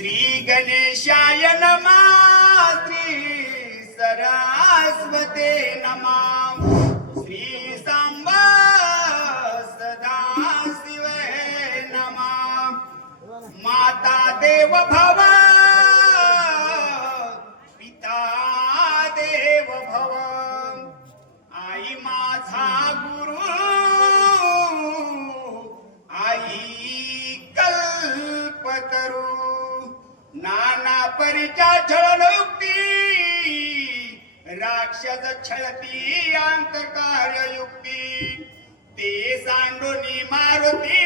श्री गणेशाय नमा श्री सरस्वते नमा। श्री सांब सदा शिव नमा। माता देव भवा त्या छळन युक्ती राक्षस छळती अंतकार युक्ती ते सांडोनी मारुती.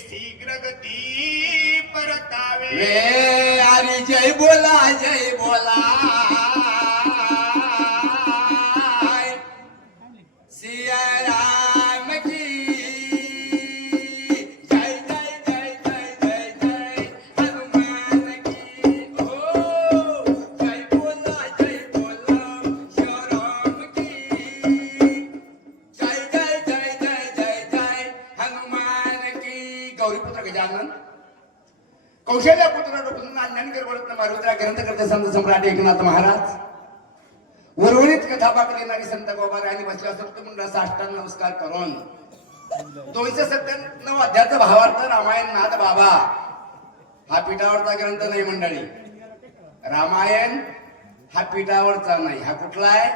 शीघ्र गती परतावे. वे अरे जय बोला जय बोला. संत गोबार आणि बसल्या म्हणलं साष्टांग नमस्कार करून. दोनशे सत्त्याण्णव अध्याचं भावार्थ रामायण नाथ बाबा. हा पीठावरचा ग्रंथ नाही मंडळी. रामायण हा पीठावरचा नाही. हा कुठला आहे?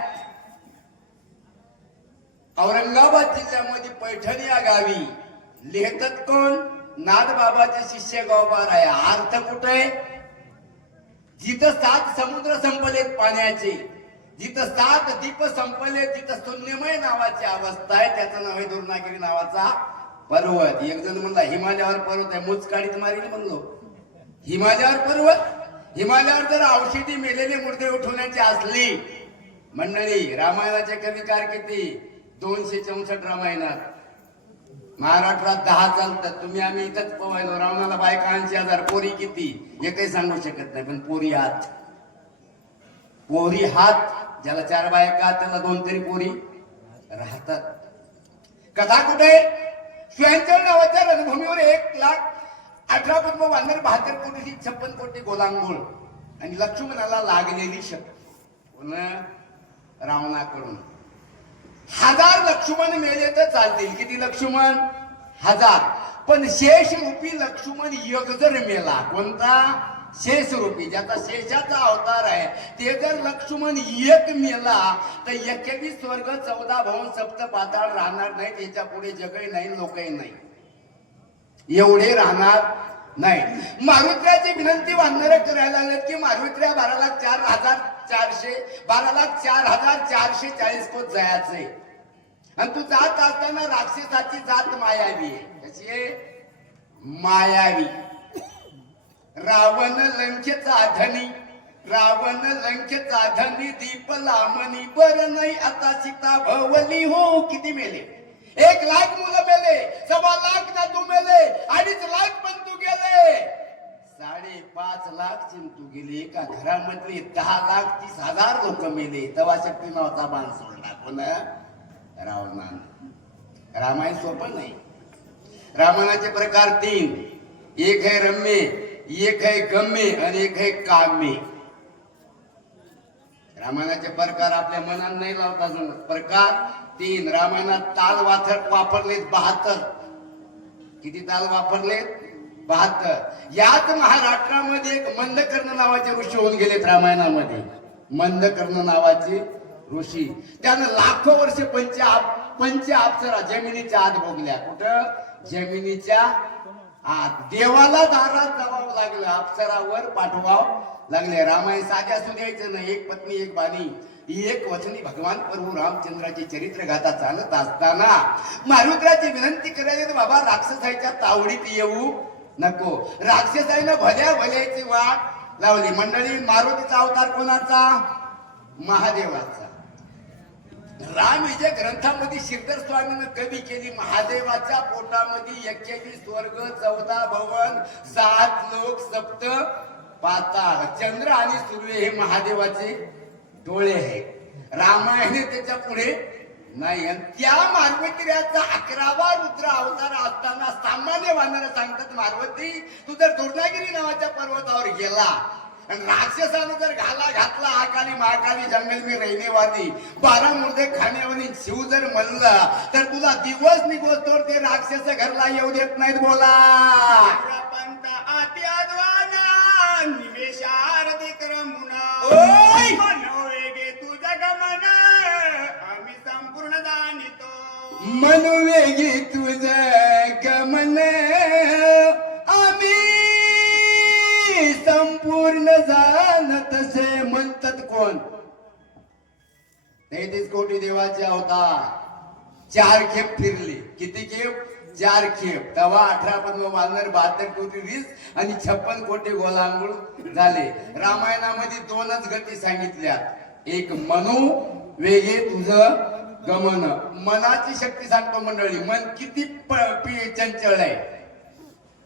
औरंगाबाद जिल्ह्यामध्ये पैठण या गावी. लिहितात कोण? नाथबाबाचे शिष्य गोपाळ आहे अर्थ कुठे? जिथं सात समुद्र संपलेत पाण्याचे. जिथं सात दीप संपले तिथं शून्यमय नावाची अवस्था आहे. त्याचं नाव आहे दुर्नागिरी नावाचा पर्वत. एक जण म्हणला हिमालयावर पर्वत आहे. मुचकाडीत मारील म्हणलो. हिमालयावर पर्वत? हिमालयावर जर औषधी मेलेले मुर्दे उठवण्याची असली मंडळी रामायणाचे कविकार किती? दोनशे चौसष्ट रामायणात महाराष्ट्रात दहा चालतात. तुम्ही आम्ही इथंच पवायलो रावणाला बायका ऐंशी हजार पोरी किती? हे काही सांगू शकत नाही. पण पोरी हात. पोरी हात. ज्याला चार बायका त्याला दोन तरी पोरी राहतात. कथा कुठे? स्वयंचल नावाच्या रणभूमीवर एक लाख अठरा पद्म वानर बहात्तर कोटी छप्पन कोटी गोलांगोळ आणि लक्ष्मणाला लागलेली शक्ती रावणाकडून. हजार लक्ष्मण मेले तर चालतील. किती लक्ष्मण? हजार. पण शेष रूपी लक्ष्मण योग जर मेला कोणता? शेष रूपी ज्याचा शेषाचा अवतार आहे ते जर लक्ष्मण एक मेला तर एकवीस स्वर्ग चौदा भवन सप्त पाताळ राहणार नाही त्याच्या पुढे जगही नाही लोकही नाही. एवढे राहणार नाही. मारुत्र्याची विनंती वानर करायला लागलेत की मारुत्र्या बारा लाख चार हजार चारशे बारा लाख चार हजार चारशे चाळीस कोट जायचे आणि तू जात असताना राक्षसाची जात मायावी आहे. कशी आहे? मायावी. रावण लंकेचा धनी रावण लंकेचा धनी दीप लामणी बर नाही आता सीता भवली हो किती मेले? एक लाख मुलं मेले सव्वा लाख ना मेले अडीच लाख पण तू गेले. साडेपाच लाख चिंतू गेले एका घरामधले दहा लाख तीस हजार लोक मेले. तवा शक्ती नावाचा बाण सोडला कोण? रावणानं रामायण सोपं नाही. रामायणाचे प्रकार तीन. एक आहे रम्य. एक आहे गम्य आणि एक आहे काम्य. रामायणाचे प्रकार आपल्या मनात नाही लावता प्रकार तीन रामायणात ताल वाथर वापरलेत बहात्तर. किती ताल वापरलेत? बहात्तर. याच महाराष्ट्रामध्ये एक मंदकर्ण नावाचे ऋषी होऊन गेलेत रामायणामध्ये. मंदकर्ण नावाचे ऋषी. त्यानं लाखो वर्ष पंच पंच अप्सरा जमिनीच्या आत भोगल्या. कुठं? जमिनीच्या देवाला दारात जावावं लागलं अप्सरावर पाठवावं लागले. रामायण साध्या सुद्यायचं ना एक पत्नी एक बाणी. एक वचनी भगवान प्रभू रामचंद्राची चरित्र गाथा चालत असताना मारुद्राची विनंती करायची तर बाबा राक्षसाच्या तावडीत येऊ नको. राक्षसाईनं भल्या भल्याची वाट लावली. मंडळी मारुतीचा अवतार कोणाचा? महादेवाचा. राम विजय ग्रंथामध्ये शिरधर स्वामीनं कवी केली महादेवाच्या पोटामध्ये एक्केवीस स्वर्ग चौदा भवन सात लोक सप्त पाताळ. चंद्र आणि सूर्य हे महादेवाचे डोळे आहेत. रामायण त्याच्या पुढे नाही आणि त्या मार्वतीराचा अकरावा रुद्र अवतार असताना सामान्य वानर सांगतात मार्वती तू जर दुर्णागिरी नावाच्या पर्वतावर गेला राक्षसानं जर घाला घातला आकाली महाकाली जंगल मी रहनेवादी बारा मुर्दे खाण्यावानी शिव जर म्हणला तर तुला दिवस निघोस तर ते राक्षस घरला येऊ देत नाहीत बोला. पंत आत्याद्वाना निमेषारती क्रमुना ओय! मनोवेगे तुझ गमन आम्ही संपूर्ण जाणितो. मनवेगी तुझ गमन. पूर्ण जाण तसे म्हणतात कोण? तेहतीस कोटी देवाचे अवतार. चार खेप फिरले. किती खेप? चार खेप. तवा अठरा पद्म वानर बहात्तर कोटी वीस आणि छप्पन कोटी गोलांगूळ झाले. रामायणामध्ये दोनच गती सांगितल्या एक मनू. वेगे तुझं गमन. मनाची शक्ती सांगतो मंडळी. मन किती चंचल आहे?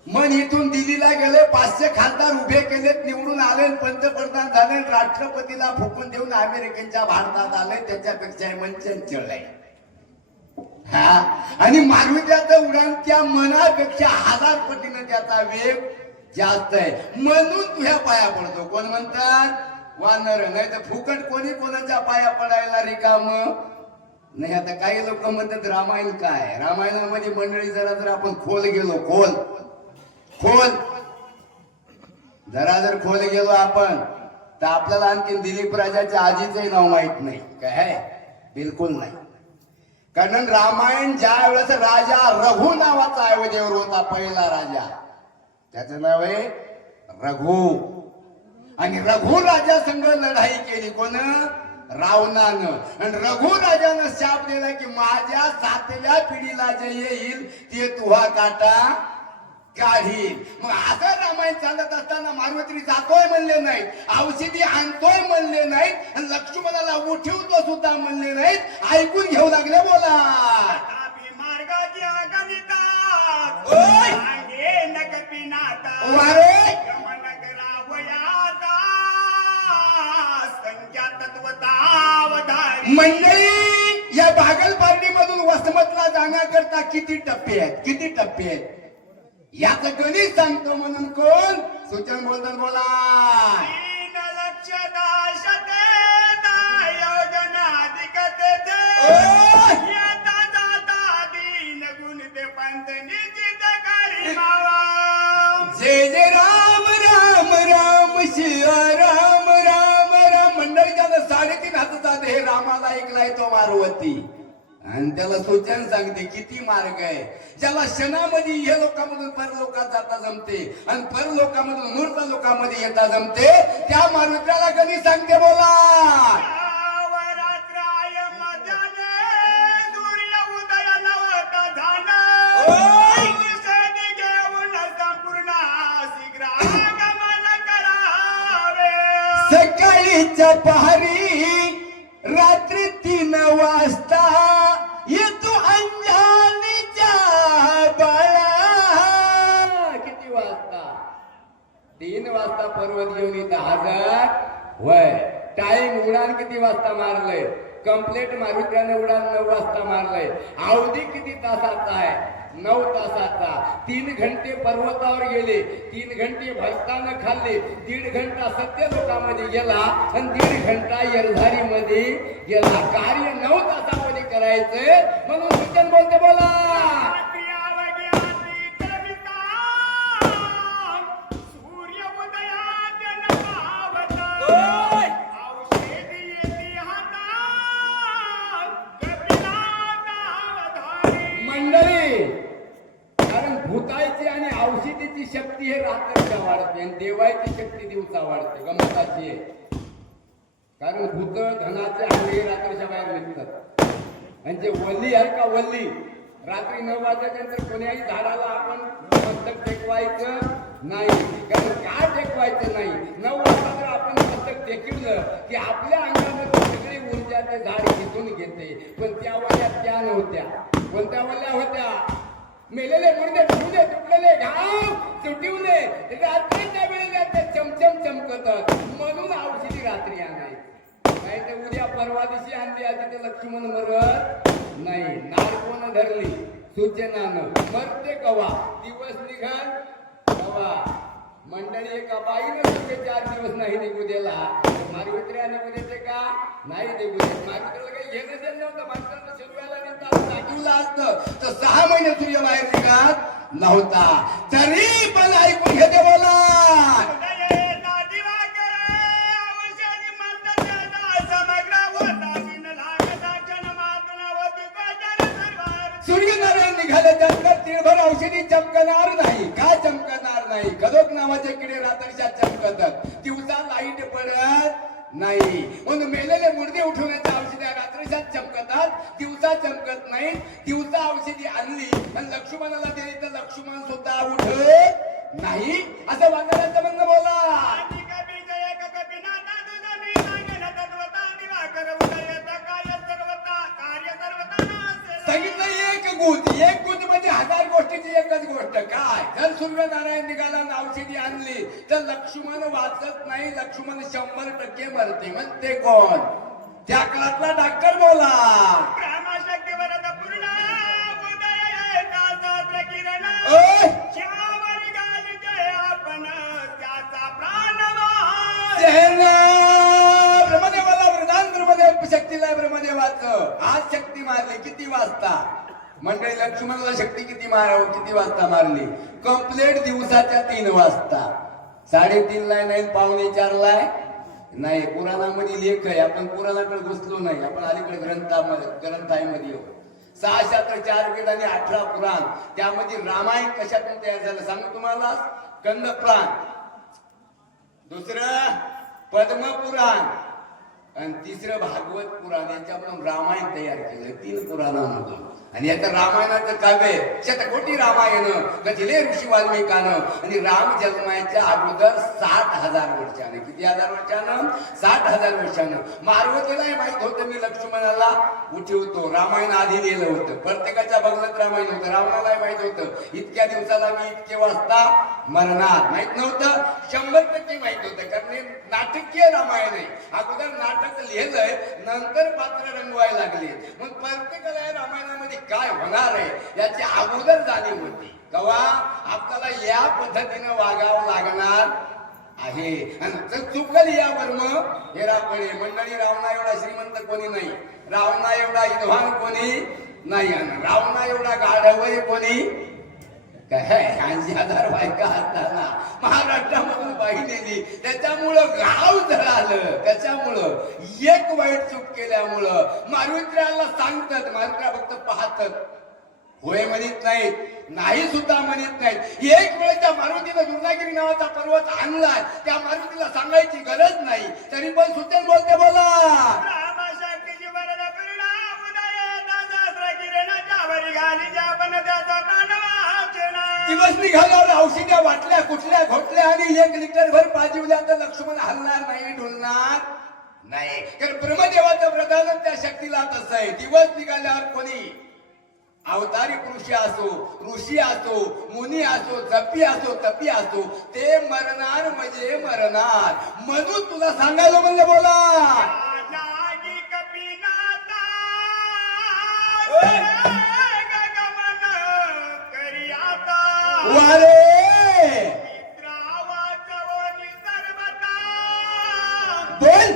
मन इथून दिल्लीला गेले पाचशे खासदार उभे केलेत निवडून आले पंतप्रधान झाले राष्ट्रपतीला फुकून देऊन अमेरिकेच्या भारतात आले त्याच्यापेक्षा हे मन चंचल आहे. हा? आणि मानवीच्याचं उडान त्या मनापेक्षा हजार पटीनं त्याचा वेग जास्त आहे. म्हणून तुझ्या पाया पडतो. कोण म्हणतात वानर. नाही तर फुकट कोणी कोणाच्या पाया पडायला रिकाम? नाही आता काही लोक म्हणतात रामायण काय? रामायणामध्ये मंडळी जरा जर आपण खोल गेलो खोल. खोल. जरा जर खोल गेलो आपण तर आपल्याला आणखी दिलीप राजाच्या आजीचंही नाव माहीत नाही. काय बिलकुल नाही. कारण रामायण ज्या वेळेस राजा रघु नावाचा ऐवजेवर होता पहिला राजा. त्याचं नाव आहे रघु. आणि रघु राजा संघ लढाई केली. कोण? रावणानं. आणि रघु राजानं शाप दिला की माझ्या सातव्या पिढीला जे येईल ते तुहा काटा काढील मग असं रामायण चालत असताना मारुती जातोय म्हणले नाहीत औषधी आणतोय म्हणले नाहीत आणि लक्ष्मणाला उठवतो सुद्धा म्हणले नाहीत ऐकून घेऊ लागले बोला. वारे! मंडळी या बागलपार्टी मधून वसमतला जाण्याकरता किती टप्पे आहेत? किती टप्पे आहेत? याच गणित सांगतो म्हणून कोण? सूचन बोलतात बोला. लक्ष जय जय राम राम राम शिव राम राम राम. मंडळी साडेतीन हाताचा हे रामाला ऐकलाय तो मारुवती. आणि त्याला सूचन सांगते किती मार्ग आहे. ज्याला क्षणामध्ये हे लोकांमधून परलोकात जाता जमते आणि परलोकामधून मूर्त लोकांमध्ये येता जमते त्या मारुत्याला कधी सांगते बोला. सकाळीच्या पहारी रात्री तीन वाजता तीन वाजता पर्वत घेऊन इथं हजार वय टाइम उडान किती वाजता मारलंय? कंप्लेट मारुत्याने उडान नऊ वाजता मारलंय. अवधी किती तासाचा आहे? नऊ तासाचा. तीन घंटे पर्वतावर गेले. तीन घंटे भरताना खाल्ले. दीड घंटा सत्य लोकांमध्ये गेला आणि दीड घंटा यरझारी मध्ये गेला. कार्य नऊ तासामध्ये करायचंय म्हणून बोलते बोला! मंडळी कारण भूतायची आणि औषधीची शक्ती हे रात्रीच्या वाढते आणि देवायची शक्ती दिवसा वाढते गमताची. आहे कारण भूत धनाचे हल्ले रात्रीच्या बाहेर निघतात. म्हणजे वल्ली आहे का वल्ली? रात्री नऊ वाजल्यानंतर कोण्याही झाडाला आपण मस्तक टेकवायचं नाही. कारण का टेकवायचं नाही? नऊ वाजता जर आपण मस्तक टेकवलं की आपल्या अंगामध्ये सगळी ऊर्जा झाड घेतून घेते पण त्या वल्या त्या नव्हत्या. कोणत्या वल्या होत्या. मेलेले मुर्दे ठेवले तुटलेले घाम सुटिवले रात्रीच्या वेळेला ते चमचम चमकतात म्हणून औषधी रात्री आणायची. नाही ते उद्या परवा दिवशी आणली आता ते लक्ष्मण मरत धरली? सूचनानं. मरते कवा? दिवस निघाल कवा? मंडळी एका बाईनं तुझे चार दिवस नाही निघू दिला. मारवित्र्या निघू देते का? नाही निघू देत. मारवित्र्याला काही घेणं देणं नव्हतं. माणसानं शिरवायला नेमता दाखवलं असतं तर सहा महिने सूर्य बाहेर निघत नव्हता. तरी पण ऐकून घेते बोला झालं निघाले चमकत औषधी चमकणार नाही. का चमकणार नाही? खदोक नावाचे किडे रात्रीच्या चमकतात. दिवसा लाइट पडत नाही. म्हणून मेलेले मुर्दे उठवण्याच्या औषधी रात्रीच्या चमकतात दिवसा चमकत नाही. दिवसा औषधी आणली आणि लक्ष्मणाला दिली तर लक्ष्मण सुद्धा उठत नाही. असं वानराचं म्हणणं बोला. सांगितलं एक गुत एक गुत हजार गोष्टीची एकच गोष्ट काय? जर सूर्यनारायण निघाला औषधी आणली तर लक्ष्मण वाचत नाही लक्ष्मण शंभर टक्के मरते. म्हणते कोण? त्या काळातला डॉक्टर बोला ब्रह्मदेवाला वरदान ब्रह्मदेव शक्तीला ब्रह्मदेवाचं. आज शक्ती मारली किती वाजता? मंडळी लक्ष्मणला शक्ती किती मारावं किती वाजता मारली? कम्प्लेट दिवसाच्या तीन वाजता. साडेतीन लाय नाही पावणे चार लाय नाही पुराणामध्ये लेख आहे. आपण पुराणाकडे घुसलो नाही. आपण अलीकडे ग्रंथामध्ये ग्रंथाईमध्ये येऊ. सहाशे अकरा चार वेद आणि अठरा पुराण. त्यामध्ये रामायण कशातून तयार झालं? सांगू तुम्हाला? कंद पुराण दुसरं पद्मपुराण. आणि तिसरं भागवत पुराण. यांच्याकडून रामायण तयार केलं. तीन पुराणामधून. आणि आता रामायणाचं काव्य शतकोटी रामायण गजले ऋषी वाल्मिकानं. आणि राम जन्माच्या अगोदर सात हजार वर्षानं. किती हजार वर्षानं? सात हजार वर्षानं. मार्वतीलाही माहीत होतं मी लक्ष्मणाला. उठवतो. रामायण आधी लिहिलं होतं. प्रत्येकाच्या बघण्यात रामायण होतं. रावणालाही माहीत होतं. इतक्या दिवसाला मी इतके वाजता मरणार. माहीत नव्हतं. शंभर टक्के माहीत होतं. कारण हे नाटकीय रामायण आहे. अगोदर नाटक लिहिलंय. नंतर पात्र रंगवायला लागले. मग प्रत्येकाला रामायणामध्ये काय होणार आहे याची अगोदर जाणीव होती. तेव्हा आपल्याला या पद्धतीनं वागावं लागणार आहे. आणि चुकल या वर्म हेरा पडे मंडळी रावणा एवढा श्रीमंत कोणी नाही. रावणा एवढा विद्वान कोणी नाही. आणि रावणा एवढा गाढवय कोणी ऐंशी हजार बायका असताना महाराष्ट्रामधून पाहिलेली त्याच्यामुळं गाव जळालं. त्याच्यामुळं एक वाईट चूक केल्यामुळं मारुत्र्याला सांगतात मारुत्र्या फक्त पाहतात. होय म्हणत नाहीत. नाही सुद्धा म्हणत नाहीत. एक वेळ त्या मारुतीनं दुर्गागिरी नावाचा पर्वत आणला त्या मारुतीला सांगायची गरज नाही. तरी पण सुद्धा बोलते बोला. ब्रह्मशक्तीची वरद दिवस निघाल्यावर औषध्या वाटल्या कुठल्या घोटल्या आणि एक लिटर भर पाजिवल्या तर लक्ष्मण हलणार नाही डुलणार नाही. कारण ब्रह्मदेवाचं प्रधान त्या शक्तीला तसं आहे. दिवस निघाल्यावर कोणी अवतारी ऋषी असो ऋषी असो मुनी असो जपी असो तपी असो ते मरणार म्हणजे मरणार. म्हणून तुला सांगायला म्हणलं बोला. वारे! बोल!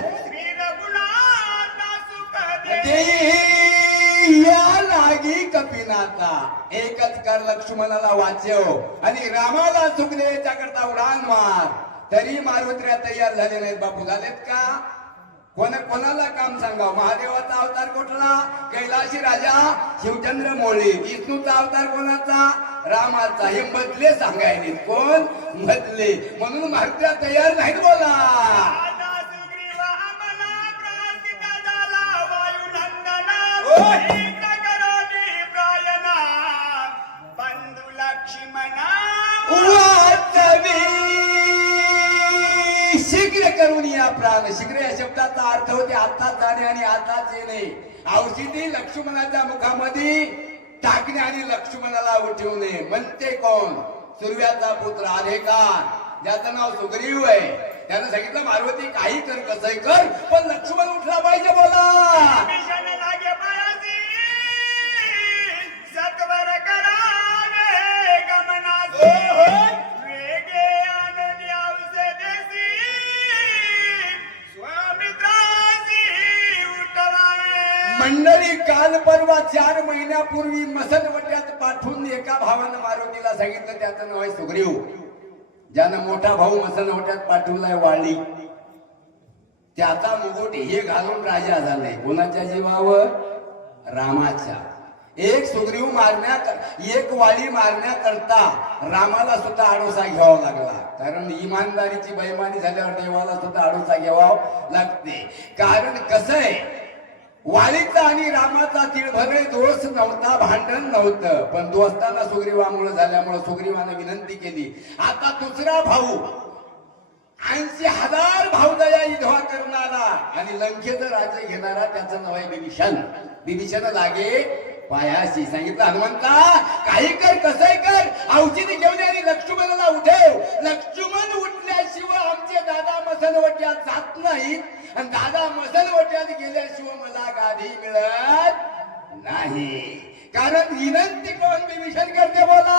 या लागी कपिनाथा. एकच कर लक्ष्मणाला वाचव आणि रामाला सुखदेवाच्या करता उडान मार. तरी मारुत्र्या तयार झाले नाहीत. बापू झालेत का? कोण कोणाला काम सांगाव? महादेवाचा अवतार कुठला? कैलाशी राजा शिवचंद्र मोळे विष्णूचा अवतार कोणाचा? रामाचा हे मधले सांगायचे कोण? मधले. म्हणून मारुत्र्या तयार नाहीत बोला. शीघ्र करून या प्राण. शीघ्र या शब्दाचा अर्थ होते आताच जाणे आणि आताच येणे. औषधी लक्ष्मणाच्या मुखामध्ये टाकणे आणि लक्ष्मणाला उठवणे. म्हणते कोण? सूर्याचा पुत्र अधिकार. ज्याचं नाव सुग्रीव आहे. त्यानं सांगितलं मारुती काही कर कसं कर पण लक्ष्मण उठला पाहिजे बोला. परवा चार महिन्यापूर्वी मसनवट्यात पाठवून एका भावानं मारुतीला सांगितलं त्याचं नाव आहे सुग्रीव. ज्यानं मोठा भाऊ मसनवट्यात पाठवलाय वाळी त्याचा मुकुट हे घालून राजा झालाय. कोणाच्या जीवावर? रामाच्या. एक सुग्रीव मारण्या एक वाळी मारण्याकरता रामाला सुद्धा आडोसा घ्यावा लागला. कारण इमानदारीची बैमानी झाल्यावर देवाला सुद्धा आडोसा घ्यावा लागते. कारण कसं आहे? वालीचा आणि रामाचा तिळभरे दोष नव्हता भांडण नव्हतं. पण दोस्ताना सुग्रीवामुळे झाल्यामुळे सुग्रीवानं विनंती केली आता दुसरा भाऊ ऐंशी हजार भावदया विधवा करणारा आणि लंकेचं राज्य घेणारा त्याचं नाव आहे बिभीषण. बिभीषण लागे पायाशी सांगितलं हनुमंता काही कर कसंही कर. औषधी घेऊन आणि लक्ष्मणाला उठेव. लक्ष्मण उठल्याशिवाय आमचे दादा मसलवट्यात जात नाहीत. आणि दादा मसलवट्यात गेल्याशिवाय मला गादी मिळत नाही. कारण विनंती कोण बिभीषण करते बोला.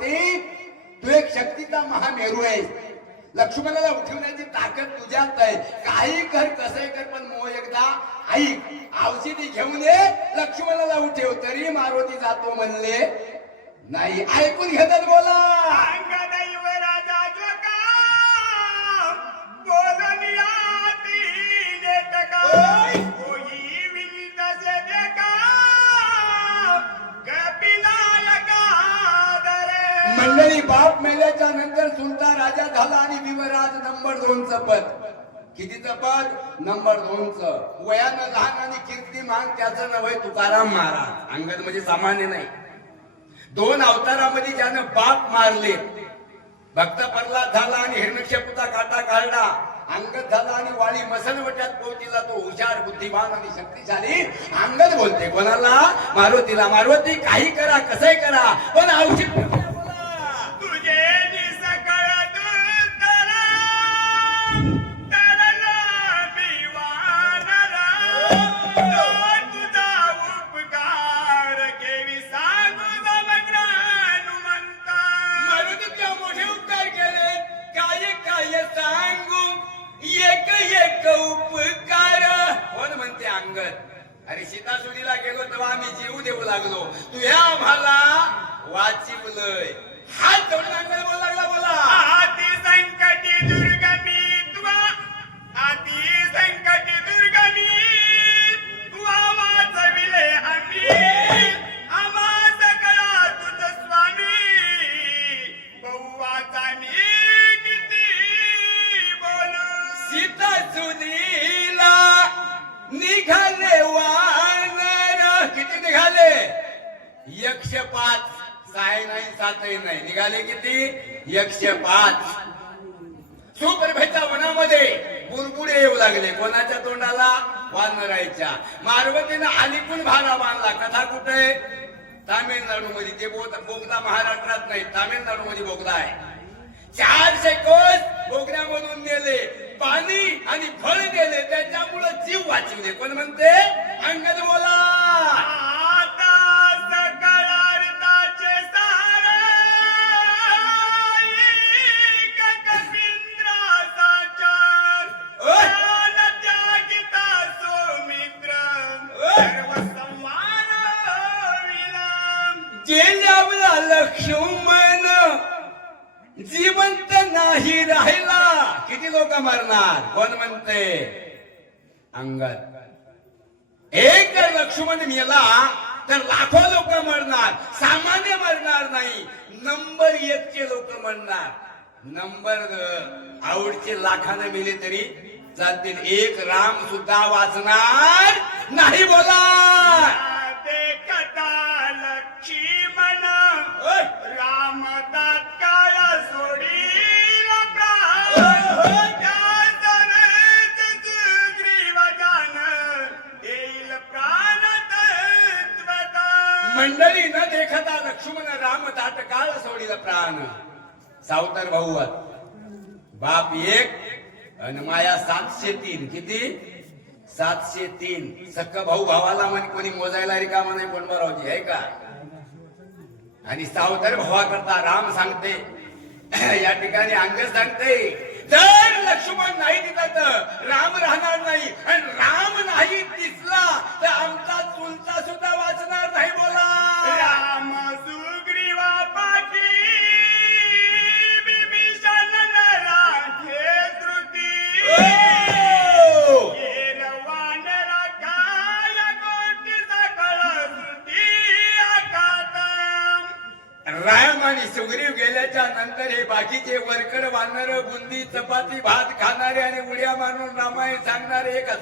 मारवती तू एक शक्तीचा महामेरू आहेस. लक्ष्मणाला उठवण्याची ताकद तुझ्यात आहे. काही कर कसंही कर पण मो एकदा ऐक. औषधी घेऊन ये लक्ष्मणाला उठेव. तरी मारुती जातो म्हणले. नाही ऐकून घेतात बोला. अंगद नंबर दोनचं पद. कितीचं पद? नंबर दोनचं. वयानं लहान आणि कीर्तिमान त्याचं नाव आहे तुकाराम महाराज. अंगद म्हणजे सामान्य नाही. दोन अवतारामध्ये ज्यानं बाप मारले भक्त प्रल्हाद झाला आणि हिरण्यक्षपुता काटा काढला. अंगद झाला आणि वाळी मसनवट्यात पोहोचला तो हुशार बुद्धिमान आणि शक्तिशाली अंगद बोलते. कोणाला? मारुतीला. मारुती काही करा कसंही करा पण औषध Amen. एकशे पाच सहा नाही सातही नाही. निघाले किती? एकशे पाच सुप्रभेच्या वनामध्ये बुरबुडे येऊ लागले. कोणाच्या तोंडाला? वानरायच्या मारवतीनं अलीकून भारा बांधला. कथा कुठे? तामिळनाडू मध्ये ते बोगदा महाराष्ट्रात नाही. तामिळनाडू मध्ये बोगदा आहे. चारशे कोस बोगण्यामधून नेले. पाणी आणि फळ नेले. त्याच्यामुळं जीव वाचवले. कोण म्हणते? अंगद बोला अंगद. एक जर लक्ष्मण मेला तर लाखो लोक मरणार सामान्य मरणार नाही नंबर एकचे लोक मरणार. नंबर आवडचे लाखाने मेले तरी चालतील एक राम सुद्धा वाचणार नाही बोला. सावतर भाऊ बाप एक आणि माया सातशे तीन. किती? सातशे तीन. सक्क भाऊ भावाला म्हणे कोणी मोजायला रिकामा नाही बनवरावजी आहे का? आणि सावतर भावा करता राम सांगते या ठिकाणी अंग सांगते जर लक्ष्मण नाही दिला तर राम राहणार नाही. आणि राम नाही दिसला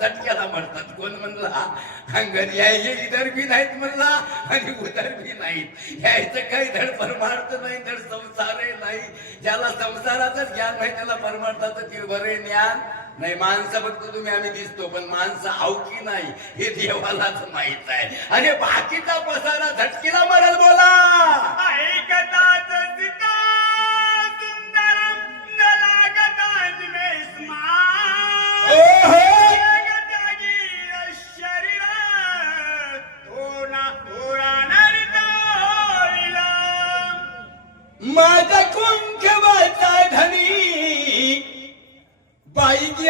सांगणारे एका झटक्याला म्हणतात. कोण म्हणला? अंगण यायचे इधर बी नाहीत म्हणला आणि उधर बी नाहीत. यायचं काही धड परमार्थ नाही धड संसारही नाही. ज्याला संसाराचं ज्ञान नाही त्याला परमार्थाचं ते बरे ज्ञान नाही. माणसं फक्त तुम्ही आम्ही दिसतो पण माणसं आवकी नाही हे देवालाच माहीत आहे. आणि बाकीचा पसारा झटकीला मरल बोला.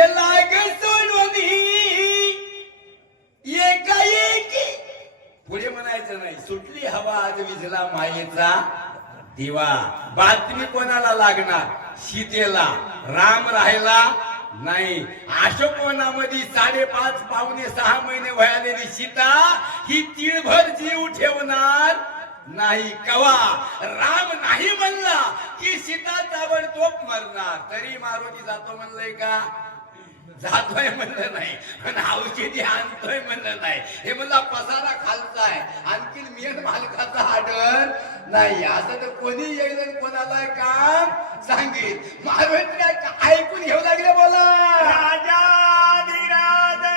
बाई गेला एकाएकी पुढे म्हणायचं नाही. सुटली हवा आज विजला मायेचा दिवा. बातमी कोणाला लागणार? सीतेला. राम राहिला नाही. अशोकवनामध्ये साडेपाच पावणे सहा महिने वयालेली सीता ही तिळभर जीव ठेवणार नाही. कवा? राम नाही म्हणला की सीता ताबडतोब मरणार. तरी मारुती जातो म्हणलंय का? जातोय म्हणलं नाही पण औषधी आणतोय म्हणलं नाही. हे म्हणला पसारा खालचा आहे. आणखी मेन मालकाचा आडर नाही. असं तर कोणी येईल कोणाला काम सांगेल. महाराष्ट्र ऐकून घेऊ लागले बोला. राजा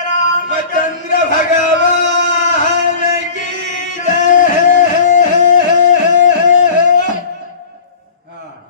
रामचंद्र भगवान.